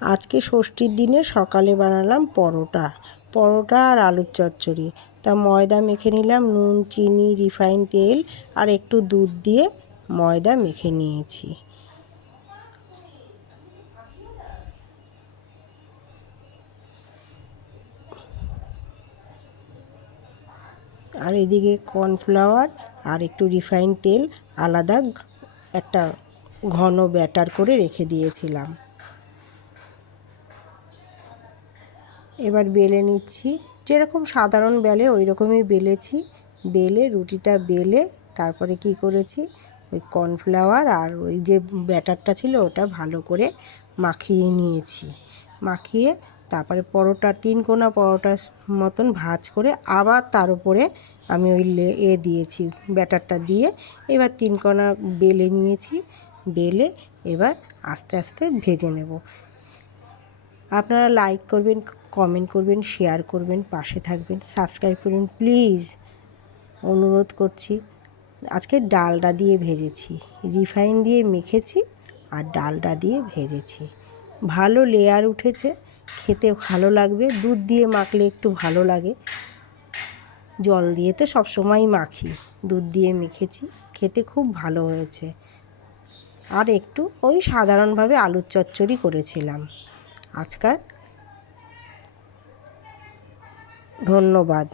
আজকে ষষ্ঠীর দিনে সকালে বানালাম পরোটা আর আলুর চচ্চড়ি। তা ময়দা মেখে নিলাম, নুন, চিনি, রিফাইন তেল আর একটু দুধ দিয়ে ময়দা মেখে নিয়েছি। আর এদিকে কর্নফ্লাওয়ার আর একটু রিফাইন তেল আলাদা একটা ঘন ব্যাটার করে রেখে দিয়েছিলাম। এবার বেলে নিচ্ছি, যেরকম সাধারণ বেলে ওই রকমই বেলেছি। বেলে রুটিটা বেলে তারপরে কি করেছি, ওই কর্নফ্লাওয়ার আর ওই যে ব্যাটারটা ছিল ওটা ভালো করে মাখিয়ে নিয়েছি। মাখিয়ে তারপরে পরোটা 3 কোনা পরোটার মতন ভাঁজ করে আবার তার উপরে আমি ওই দিয়েছি, ব্যাটারটা দিয়ে এবার 3 কোনা বেলে নিয়েছি। বেলে এবার আস্তে আস্তে ভেজে নেব। আপনারা লাইক করবেন, কমেন্ট করবেন, শেয়ার করবেন, পাশে থাকবেন, সাবস্ক্রাইব করবেন প্লিজ, অনুরোধ করছি। আজকে ডালডা দিয়ে ভেজেছি, রিফাইন দিয়ে মেখেছি আর ডালডা দিয়ে ভেজেছি। ভালো লেয়ার উঠেছে, খেতে ভালো লাগবে। দুধ দিয়ে মাখলে একটু ভালো লাগে, জল দিয়ে তো সবসময়ই মাখি, দুধ দিয়ে মেখেছি, খেতে খুব ভালো হয়েছে। আর একটু ওই সাধারণভাবে আলুর চচ্চড়ি করেছিলাম আজকাল। ধন্যবাদ।